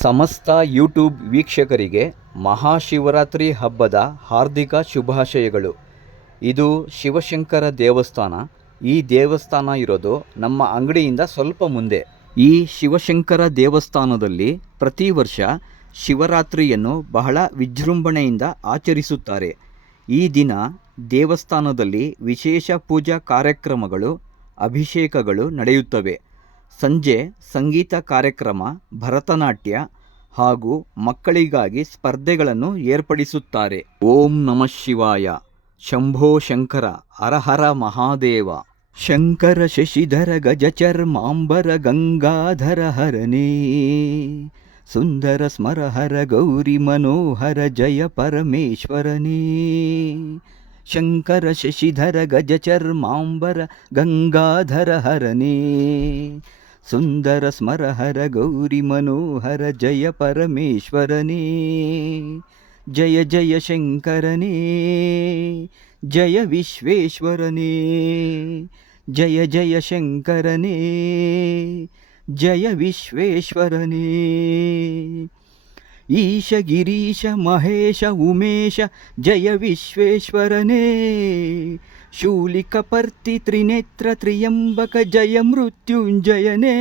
ಸಮಸ್ತ ಯೂಟ್ಯೂಬ್ ವೀಕ್ಷಕರಿಗೆ ಮಹಾಶಿವರಾತ್ರಿ ಹಬ್ಬದ ಹಾರ್ದಿಕ ಶುಭಾಶಯಗಳು. ಇದು ಶಿವಶಂಕರ ದೇವಸ್ಥಾನ. ಈ ದೇವಸ್ಥಾನ ಇರೋದು ನಮ್ಮ ಅಂಗಡಿಯಿಂದ ಸ್ವಲ್ಪ ಮುಂದೆ. ಈ ಶಿವಶಂಕರ ದೇವಸ್ಥಾನದಲ್ಲಿ ಪ್ರತಿ ವರ್ಷ ಶಿವರಾತ್ರಿಯನ್ನು ಬಹಳ ವಿಜೃಂಭಣೆಯಿಂದ ಆಚರಿಸುತ್ತಾರೆ. ಈ ದಿನ ದೇವಸ್ಥಾನದಲ್ಲಿ ವಿಶೇಷ ಪೂಜಾ ಕಾರ್ಯಕ್ರಮಗಳು, ಅಭಿಷೇಕಗಳು ನಡೆಯುತ್ತವೆ. ಸಂಜೆ ಸಂಗೀತ ಕಾರ್ಯಕ್ರಮ, ಭರತನಾಟ್ಯ ಹಾಗೂ ಮಕ್ಕಳಿಗಾಗಿ ಸ್ಪರ್ಧೆಗಳನ್ನು ಏರ್ಪಡಿಸುತ್ತಾರೆ. ಓಂ ನಮಃ ಶಿವಾಯ. ಶಂಭೋ ಶಂಕರ. ಅರಹರ ಮಹಾದೇವ. ಶಂಕರ ಶಶಿಧರ ಗಜಚರ್ಮಾಂಬರ ಗಂಗಾಧರ ಹರನೇ. ಸುಂದರ ಸ್ಮರಹರ ಗೌರಿ ಮನೋಹರ ಜಯ ಪರಮೇಶ್ವರನೇ. ಶಂಕರ ಶಶಿಧರ ಗಜಚರ್ಮಾಂಬರ ಗಂಗಾಧರ ಹರನೇ. ಸುಂದರ ಸ್ಮರಹರ ಗೌರಿ ಮನೋಹರ ಜಯ ಪರಮೇಶ್ವರನೇ ಜಯ ಜಯ ಶಂಕರನೇ ಜಯ ವಿಶ್ವೇಶ್ವರನೇ ಜಯ ಜಯ ಶಂಕರನೇ ಜಯ ವಿಶ್ವೇಶ್ವರನೇ ಈಶ ಗಿರೀಶ ಮಹೇಶ ಉಮೇಶ ಜಯ ವಿಶ್ವೇಶ್ವರನೇ ಶೂಲಿಕಪರ್ತಿ ತ್ರಿನೇತ್ರ ತ್ರಿಯಂಬಕ ಜಯ ಮೃತ್ಯುಂಜಯನೇ.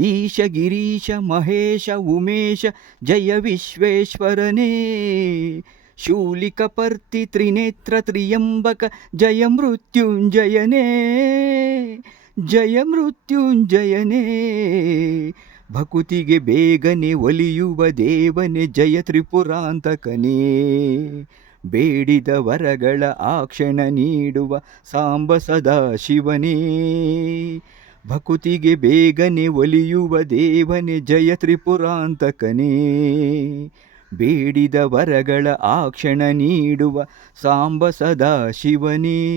ಈಶ ಗಿರೀಶ ಮಹೇಶ, ಉಮೇಶ, ಜಯ ವಿಶ್ವೇಶ್ವರನೇ. ಶೂಲಿಕಪರ್ತಿ ತ್ರಿನೇತ್ರ ತ್ರಿಯಂಬಕ ಜಯ ಮೃತ್ಯುಂಜಯನೇ. ಜಯ ಮೃತ್ಯುಂಜಯನೇ. ಭಕುತಿಗೆ ಬೇಗನೆ ಒಲಿಯುವ ದೇವನೇ ಜಯ ತ್ರಿಪುರಾಂತಕನೇ. ಬೇಡಿದ ವರಗಳ ಆಕ್ಷಣ ನೀಡುವ ಸಾಂಬ ಸದಾ ಶಿವನೇ. ಭಕುತಿಗೆ ಬೇಗನೆ ಒಲಿಯುವ ದೇವನೇ, ಜಯ ತ್ರಿಪುರಾಂತಕನೇ. ಬೇಡಿದ ವರಗಳ ಆಕ್ಷಣ ನೀಡುವ ಸಾಂಬ ಸದಾ ಶಿವನೇ.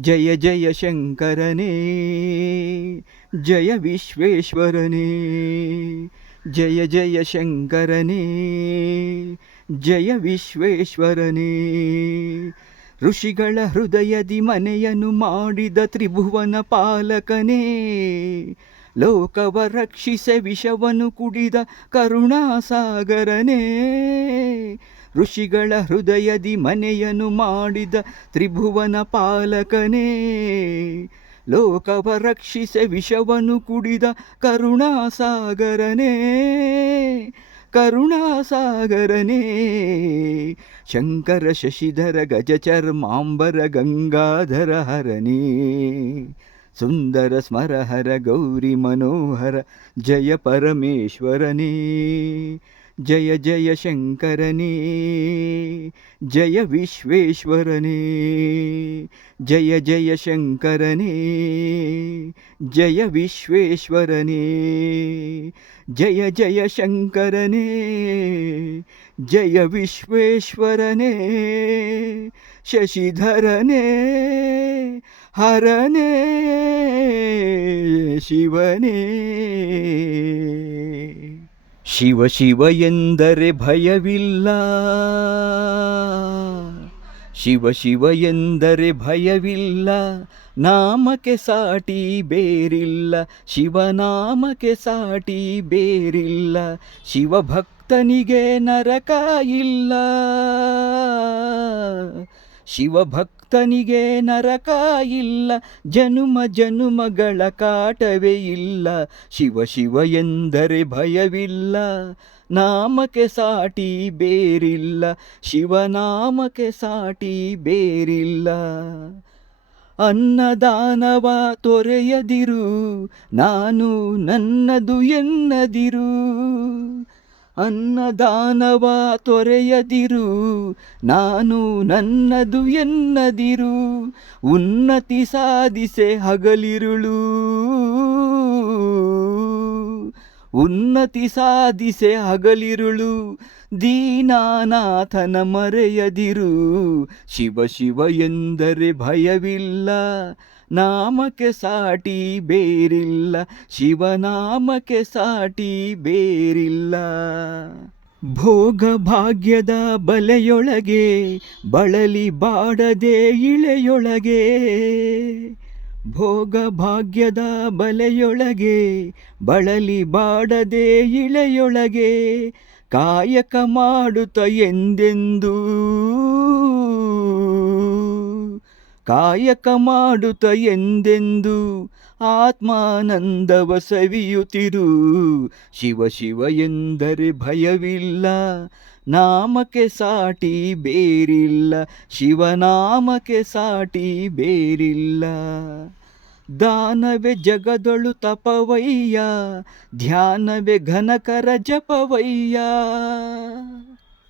ಜಯ ಜಯ ಶಂಕರನೇ, ಜಯ ವಿಶ್ವೇಶ್ವರನೇ, ಜಯ ಜಯ ಶಂಕರನೇ. ಜಯ ವಿಶ್ವೇಶ್ವರನೇ. ಋಷಿಗಳ ಹೃದಯದಿ ಮನೆಯನ್ನು ಮಾಡಿದ ತ್ರಿಭುವನ ಪಾಲಕನೇ. ಲೋಕವ ರಕ್ಷಿಸೆ ವಿಷವನ್ನು ಕುಡಿದ ಕರುಣಾಸಾಗರನೇ. ಋಷಿಗಳ ಹೃದಯದಿ ಮನೆಯನ್ನು ಮಾಡಿದ ತ್ರಿಭುವನ ಪಾಲಕನೇ. ಲೋಕವ ರಕ್ಷಿಸೆ ವಿಷವನ್ನು ಕುಡಿದ ಕರುಣಾಸಾಗರನೇ. ಕರುಣಾಸಾಗರನೇ ಶಂಕರ ಶಶಿಧರ ಗಜಚರ್ಮಾಂಬರ ಗಂಗಾಧರ ಹರನೇ ಸುಂದರ ಸ್ಮರಹರ ಗೌರಿ ಮನೋಹರ ಜಯ ಪರಮೇಶ್ವರನೇ ಜಯ ಜಯ ಶಂಕರನೇ ಜಯ ವಿಶ್ವೇಶ್ವರನೇ ಜಯ ಜಯ ಶಂಕರನೇ ಜಯ ವಿಶ್ವೇಶ್ವರನೇ ಜಯ ಜಯ ಶಂಕರನೇ ಜಯ ವಿಶ್ವೇಶ್ವರನೇ ಶಶಿಧರನೇ ಹರನೇ ಶಿವನೇ. ಶಿವ ಶಿವ ಎಂದರೆ ಭಯವಿಲ್ಲ. ಶಿವ ಶಿವ ಎಂದರೆ ಭಯವಿಲ್ಲ ನಾಮಕ್ಕೆ ಸಾಟಿ ಬೇರಿಲ್ಲ ಶಿವನಾಮಕ್ಕೆ ಸಾಟಿ ಬೇರಿಲ್ಲ ಶಿವಭಕ್ತನಿಗೆ ನರಕ ಇಲ್ಲ. ಶಿವಭಕ್ತನಿಗೆ ನರಕ ಇಲ್ಲ, ಜನುಮ ಜನುಮಗಳ ಕಾಟವೇ ಇಲ್ಲ, ಶಿವ ಶಿವ ಎಂದರೆ ಭಯವಿಲ್ಲ, ನಾಮಕ್ಕೆ ಸಾಟಿ ಬೇರಿಲ್ಲ ಶಿವನಾಮಕ್ಕೆ ಸಾಟಿ ಬೇರಿಲ್ಲ. ಅನ್ನದಾನವ ತೊರೆಯದಿರು, ನಾನು ನನ್ನದು ಎನ್ನದಿರು. ಅನ್ನದಾನವ ತೊರೆಯದಿರು ನಾನು ನನ್ನದು ಎನ್ನದಿರು ಉನ್ನತಿ ಸಾಧಿಸೆ ಹಗಲಿರುಳು. ಉನ್ನತಿ ಸಾಧಿಸೆ ಹಗಲಿರುಳು, ದೀನಾನಾಥನ ಮರೆಯದಿರು. ಶಿವ ಶಿವ ಎಂದರೆ ಭಯವಿಲ್ಲ, ನಾಮಕ್ಕೆ ಸಾಟಿ ಬೇರಿಲ್ಲ. ಶಿವನಾಮಕ್ಕೆ ಸಾಟಿ ಬೇರಿಲ್ಲ. ಭೋಗ ಭಾಗ್ಯದ ಬಲೆಯೊಳಗೆ, ಬಳಲಿ ಬಾಡದೆ ಇಳೆಯೊಳಗೆ. ಭೋಗ ಭಾಗ್ಯದ ಬಲೆಯೊಳಗೆ ಬಳಲಿ ಬಾಡದೆ ಇಳೆಯೊಳಗೆ ಕಾಯಕ ಮಾಡುತ್ತ ಎಂದೆಂದೂ ಕಾಯಕ ಮಾಡುತ್ತ ಎಂದೆಂದು ಆತ್ಮಾನಂದವ ಸವಿಯುತ್ತಿರು. ಶಿವ ಶಿವ ಎಂದರೆ ಭಯವಿಲ್ಲ, ನಾಮಕ್ಕೆ ಸಾಟಿ ಬೇರಿಲ್ಲ, ಶಿವನಾಮಕ್ಕೆ ಸಾಟಿ ಬೇರಿಲ್ಲ. ದಾನವೇ ಜಗದೊಳು ತಪವಯ್ಯ, ಧ್ಯಾನವೇ ಘನಕರ ಜಪವಯ್ಯ.